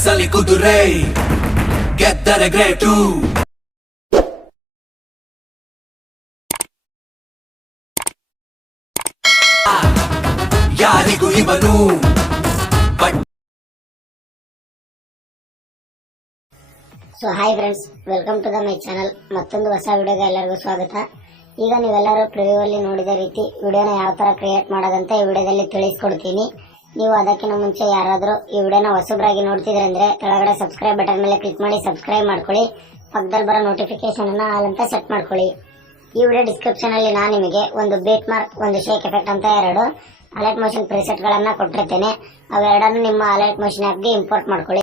ರೇಸಲ್ಲಿ ಕುದುರೆ ಗೆದ್ದರೆ ಗ್ರೇಟು. ಯಾರಿಗೂ ಇವನು so hi friends, welcome to the my channel. ಮತ್ತೊಂದು ಹೊಸ ವಿಡಿಯೋಗೆ ಎಲ್ಲರಿಗೂ ಸ್ವಾಗತ. ಈಗ ನೀವೆಲ್ಲರೂ ಪ್ರಿವ್ಯೂ ಅಲ್ಲಿ ನೋಡಿದ ರೀತಿ ವಿಡಿಯೋನ ಯಾವ ತರ ಕ್ರಿಯೇಟ್ ಮಾಡೋದಂತ ಈ ವಿಡಿಯೋದಲ್ಲಿ ತಿಳಿಸ್ಕೊಡ್ತೀನಿ. ನೀವು ಅದಕ್ಕಿಂತ ಮುಂಚೆ ಯಾರಾದರೂ ಈ ವಿಡಿಯೋನ ಹೊಸಬ್ರಾಗಿ ನೋಡ್ತಿದ್ರೆ ಅಂದ್ರೆ ಕೆಳಗಡೆ ಸಬ್ಸ್ಕ್ರೈಬ್ ಬಟನ್ ಮೇಲೆ ಕ್ಲಿಕ್ ಮಾಡಿ ಸಬ್ಸ್ಕ್ರೈಬ್ ಮಾಡ್ಕೊಳ್ಳಿ. ಪಕ್ಕದಲ್ಲಿ ಬರೋ ನೋಟಿಫಿಕೇಶನ್ ಅನ್ನ ಆಲ್ ಅಂತ ಸೆಟ್ ಮಾಡ್ಕೊಳ್ಳಿ. ಈ ವಿಡಿಯೋ ಡಿಸ್ಕ್ರಿಪ್ಷನ್ ಅಲ್ಲಿ ನಾನು ನಿಮಗೆ ಒಂದು ಬೀಟ್ ಮಾರ್ಕ್, ಒಂದು ಶೇಕ್ ಎಫೆಕ್ಟ್ ಅಂತ ಎರಡು ಅಲರ್ಟ್ ಮೋಷನ್ ಪ್ರಿಸೆಟ್ ಗಳನ್ನ ಕೊಟ್ಟಿರ್ತೇನೆ. ಅವೆರಡನ್ನು ನಿಮ್ಮ ಅಲರ್ಟ್ ಮೋಷನ್ ಆಪ್ ಗೆ ಇಂಪೋರ್ಟ್ ಮಾಡ್ಕೊಳ್ಳಿ.